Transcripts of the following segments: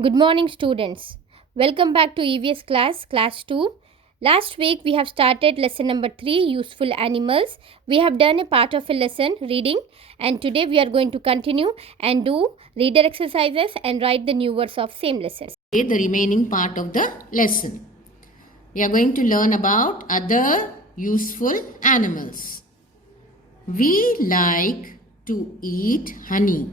Good morning, students. Welcome back to EVS class 2. Last week we have started lesson number 3, useful animals. We have done a part of a lesson, reading, and today we are going to continue and do reader exercises and write the new words of same lesson. The remaining part of the lesson. We are going to learn about other useful animals. We like to eat honey.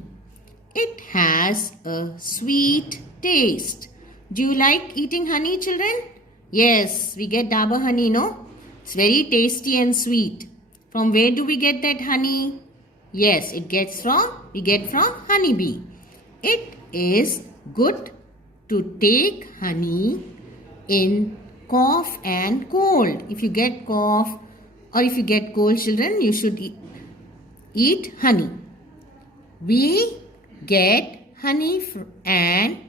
It has a sweet taste. Do you like eating honey, children? Yes, we get Dabur honey, no? It's very tasty and sweet. From where do we get that honey? Yes, we get from honeybee. It is good to take honey in cough and cold. If you get cough or if you get cold, children, you should eat honey. We get honey and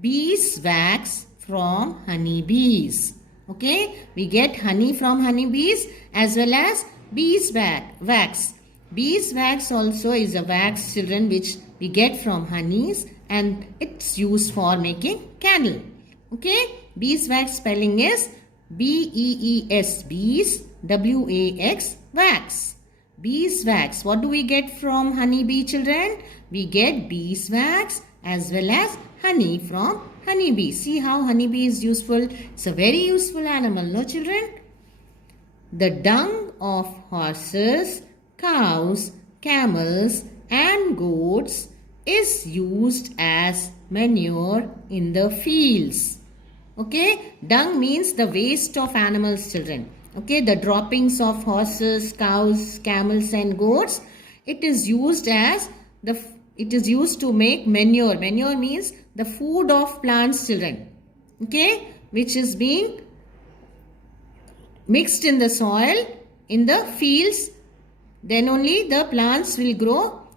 beeswax from honeybees. Okay, we get honey from honeybees as well as beeswax. Beeswax also is a wax, children, which we get from honeys and it's used for making candle. Okay, beeswax spelling is B-E-E-S, bees, W-A-X, wax. Beeswax. What do we get from honeybee, children? We get beeswax as well as honey from honeybee. See how honeybee is useful? It's a very useful animal, no, children? The dung of horses, cows, camels and goats is used as manure in the fields. Okay, dung means the waste of animals, children. Okay, the droppings of horses, cows, camels and goats, it is used to make manure. Manure means the food of plants, children. Okay, which is being mixed in the soil in the fields. Then only the plants will grow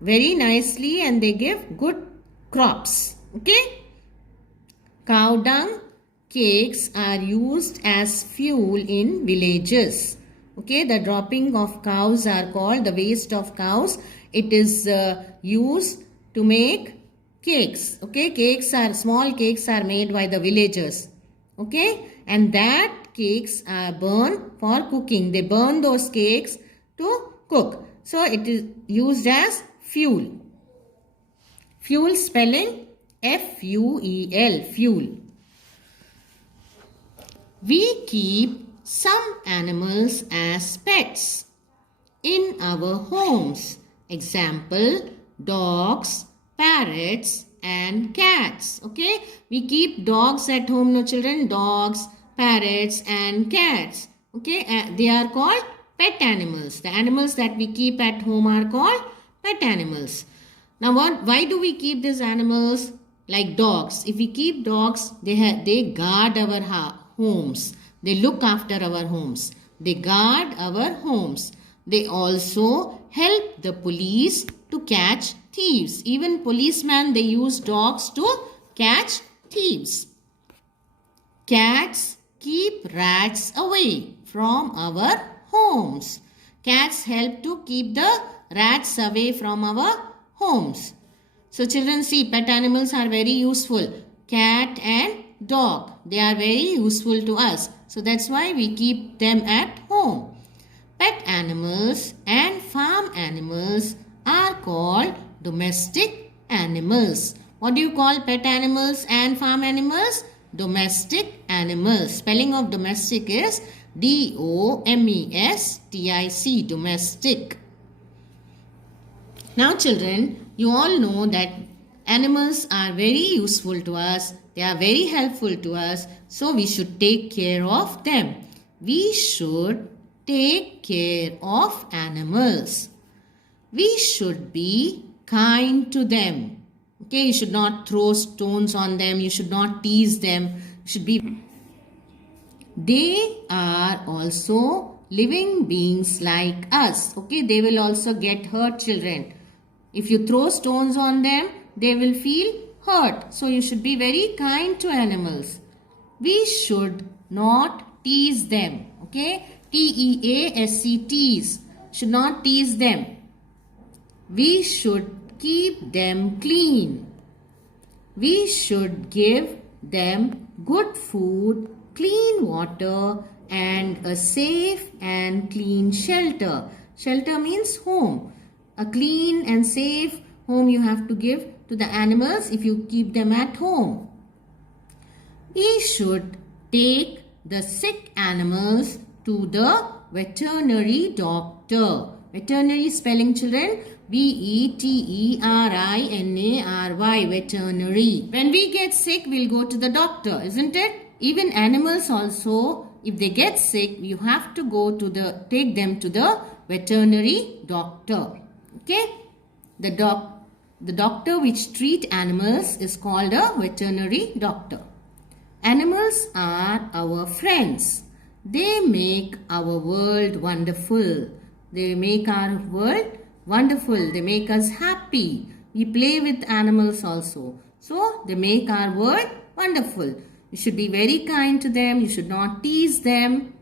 very nicely and they give good crops. Okay, cow dung cakes are used as fuel in villages. Okay, the dropping of cows are called the waste of cows. It is used to make cakes. Okay, small cakes are made by the villagers. Okay, and that cakes are burned for cooking. They burn those cakes to cook. So it is used as fuel. Fuel spelling F-U-E-L, fuel. We keep some animals as pets in our homes. Example, dogs, parrots and cats. Okay, we keep dogs at home, no, children? Dogs, parrots and cats. Okay, they are called pet animals. The animals that we keep at home are called pet animals. Now why do we keep these animals? Like dogs. If we keep dogs, they guard our homes. They look after our homes. They guard our homes. They also help the police to catch thieves. Even policemen, they use dogs to catch thieves. Cats keep rats away from our homes. Cats help to keep the rats away from our homes. So children, see, pet animals are very useful. Cat and dog, they are very useful to us. So that's why we keep them at home. Pet animals and farm animals are called domestic animals. What do you call pet animals and farm animals? Domestic animals. Spelling of domestic is D-O-M-E-S-T-I-C, domestic. Now children, you all know that animals are very useful to us. They are very helpful to us. So we should take care of them. We should take care of animals. We should be kind to them. Okay, you should not throw stones on them. You should not tease them. You should be. They are also living beings like us. Okay, they will also get hurt, children. If you throw stones on them, they will feel hurt. So you should be very kind to animals. We should not tease them. Okay, T-E-A-S-E, tease. Should not tease them. We should keep them clean. We should give them good food, clean water, and a safe and clean shelter. Shelter means home. A clean and safe home you have to give to the animals if you keep them at home. We should take the sick animals to the veterinary doctor. Veterinary spelling, children, veterinary, veterinary. When we get sick, we'll go to the doctor, isn't it? Even animals also, if they get sick, you have to take them to the veterinary doctor. Okay? The doctor which treat animals is called a veterinary doctor. Animals are our friends. They make our world wonderful. They make our world wonderful. They make us happy. We play with animals also. So, they make our world wonderful. You should be very kind to them. You should not tease them.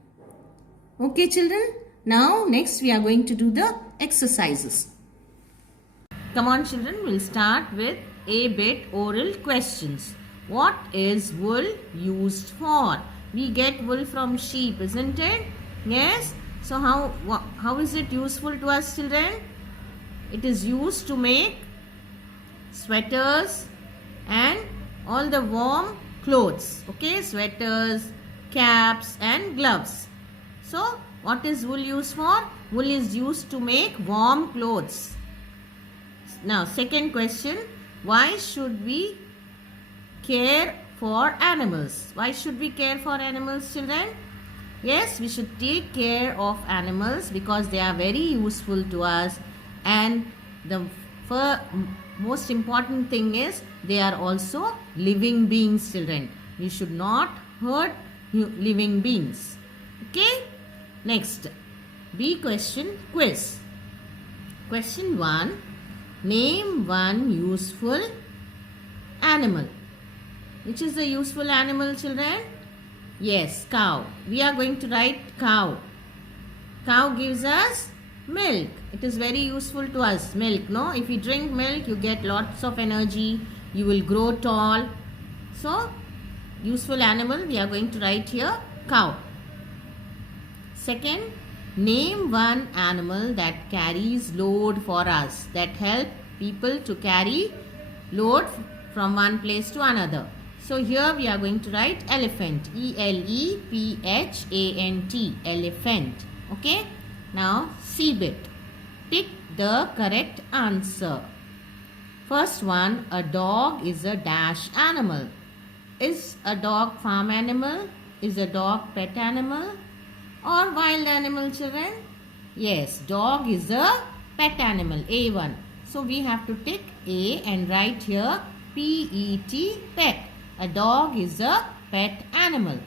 Okay, children? Now, next we are going to do the exercises. Come on, children. We'll start with a bit oral questions. What is wool used for? We get wool from sheep, isn't it? Yes. So how is it useful to us, children? It is used to make sweaters and all the warm clothes. Okay, sweaters, caps and gloves. So what is wool used for? Wool is used to make warm clothes. Now, second question. Why should we care for animals? Why should we care for animals, children? Yes, we should take care of animals because they are very useful to us, and the most important thing is they are also living beings, children. We should not hurt living beings. Okay? Next, B question quiz. Question 1. Name one useful animal. Which is the useful animal, children? Yes, cow. We are going to write cow. Cow gives us milk. It is very useful to us. Milk, no? If you drink milk, you get lots of energy. You will grow tall. So, useful animal, we are going to write here cow. Second, name one animal that carries load for us, that help people to carry load from one place to another. So here we are going to write elephant, E-L-E-P-H-A-N-T, elephant. Okay. Now C bit. Pick the correct answer. First one, a dog is a dash animal. Is a dog farm animal? Is a dog pet animal? Or wild animal, children? Yes, dog is a pet animal, A1. So we have to tick A and write here P-E-T, pet. A dog is a pet animal.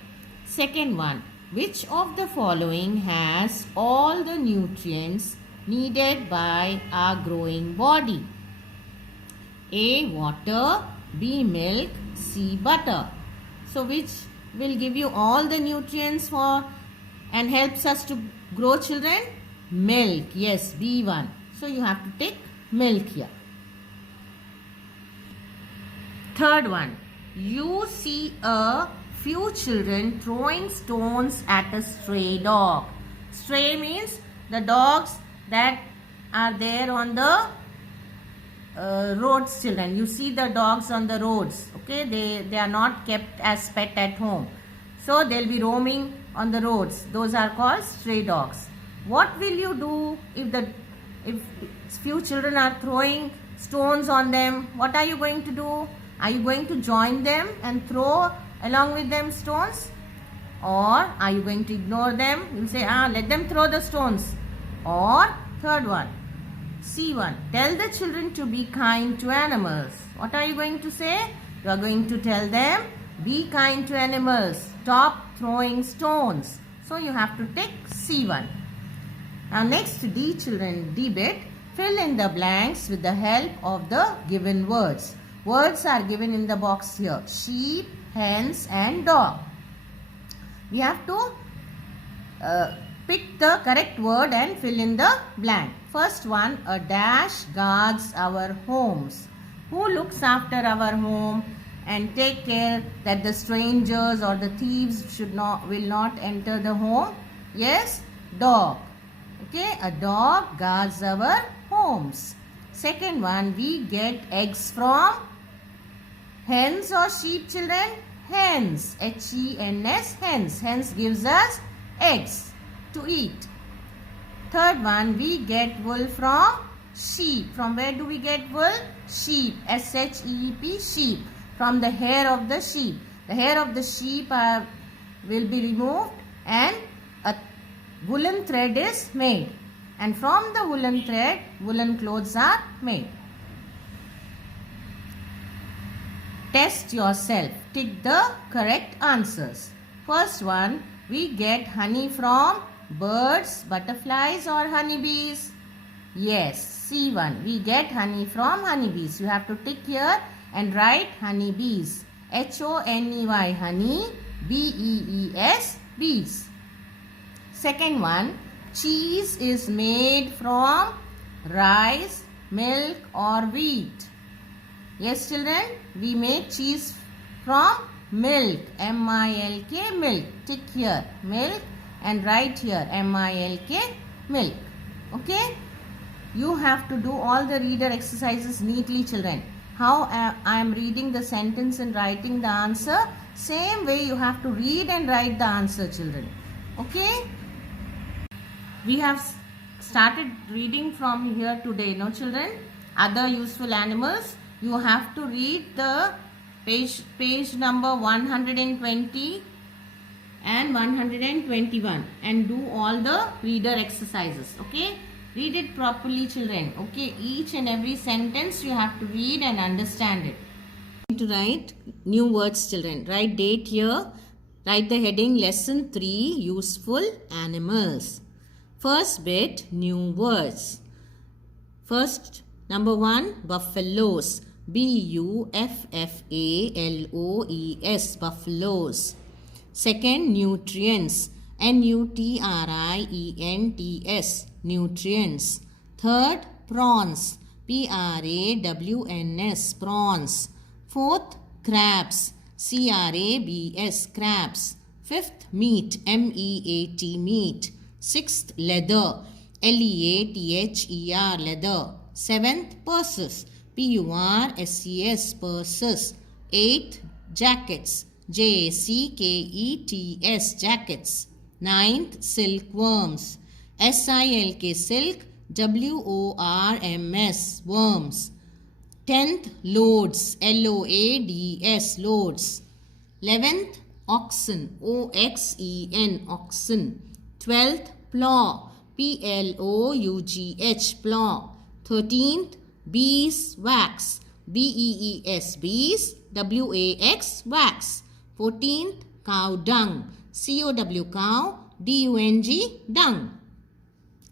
Second one, which of the following has all the nutrients needed by our growing body? A, water, B, milk, C, butter. So which will give you all the nutrients for and helps us to grow, children? Milk. Yes, B1. So you have to take milk here. Third one. You see a few children throwing stones at a stray dog. Stray means the dogs that are there on the roads, children. You see the dogs on the roads. Okay, they are not kept as pet at home. So they'll be roaming on the roads. Those are called stray dogs. What will you do if few children are throwing stones on them? What are you going to do? Are you going to join them and throw along with them stones? Or are you going to ignore them? You'll say, let them throw the stones. Or third one, C1, tell the children to be kind to animals. What are you going to say? You are going to tell them, be kind to animals. Stop throwing stones. So you have to take C1. Now next D, children, D bit. Fill in the blanks with the help of the given words. Words are given in the box here. Sheep, hens and dog. We have to pick the correct word and fill in the blank. First one, a dash guards our homes. Who looks after our home? and take care that the strangers or the thieves will not enter the home? Yes, dog. Okay, a dog guards our homes. Second one, we get eggs from hens or sheep, children? Hens. H-E-N-S, hens. Hens gives us eggs to eat. Third one, we get wool from sheep. From where do we get wool? Sheep. S-H-E-E-P, sheep. From the hair of the sheep. The hair of the sheep will be removed and a woolen thread is made. And from the woolen thread, woolen clothes are made. Test yourself. Tick the correct answers. First one, we get honey from birds, butterflies or honeybees? Yes, C1. We get honey from honeybees. You have to tick here and write honeybees. H-O-N-E-Y, honey, B-E-E-S, bees. Second one, cheese is made from rice, milk or wheat. Yes, children, we make cheese from milk, M-I-L-K, milk. Tick here, milk, and write here, M-I-L-K, milk. Okay? You have to do all the reader exercises neatly, children. How I am reading the sentence and writing the answer, same way you have to read and write the answer, children. Okay? We have started reading from here today, no children? Other useful animals. You have to read the page number 120 and 121 and do all the reader exercises. Okay? Read it properly, children. Okay? Each and every sentence you have to read and understand it. To write new words, children. Write date here. Write the heading Lesson 3 Useful Animals. First bit, new words. First, number 1, buffaloes. B-U-F-F-A-L-O-E-S, buffaloes. Second, nutrients. N-U-T-R-I-E-N-T-S, nutrients. Third, prawns. P-R-A-W-N-S, prawns. Fourth, crabs. C-R-A-B-S, crabs. Fifth, meat. M-E-A-T, meat. Sixth, leather. L-E-A-T-H-E-R, leather. Seventh, purses. P-U-R-S-E-S, purses. Eighth, jackets. J-A-C-K-E-T-S, jackets. Ninth, silkworms. S-I-L-K, silk. W-O-R-M-S, worms. 10th, loads. L-O-A-D-S, loads. 11th, oxen. O-X-E-N, oxen. 12th, plough. P-L-O-U-G-H, plough. 13th, beeswax. B-E-E-S, bees. W-A-X, wax. 14th, cow dung. C-O-W, cow. D-U-N-G, dung.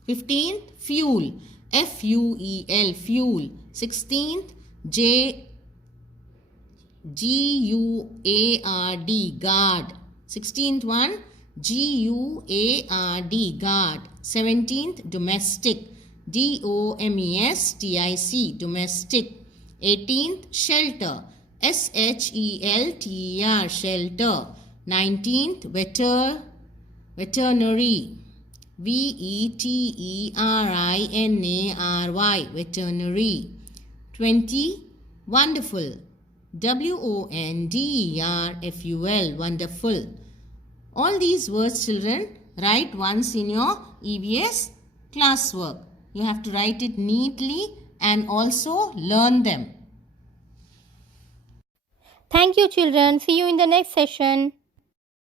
15th, fuel. F-U-E-L, fuel. 16th, G-U-A-R-D, guard. 16th one, G-U-A-R-D, guard. 17th, domestic. D-O-M-E-S-T-I-C, domestic. 18th, shelter. S-H-E-L-T-E-R, shelter. 19th, veterinary. V-E-T-E-R-I-N-A-R-Y, veterinary. 20, wonderful. W-O-N-D-E-R-F-U-L, wonderful. All these words, children, write once in your EVS classwork. You have to write it neatly and also learn them. Thank you, children. See you in the next session.